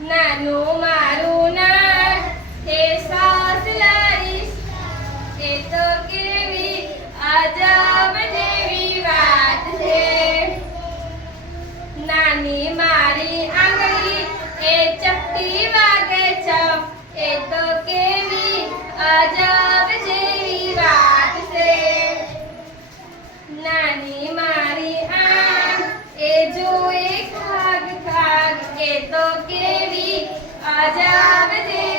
નાનું મારું નાક એ શ્વાસ લઈશ એ તો કેવી અજબ જેવી વાત છે. નાની મારી આંગળી એ ચપટી વાગે ચપ એ તો કેવી અજબ જેવી વાત છે. નાની મારી આંખ એ જોએ ખાગ ખાગ એ તો કેવી અજબ જેવી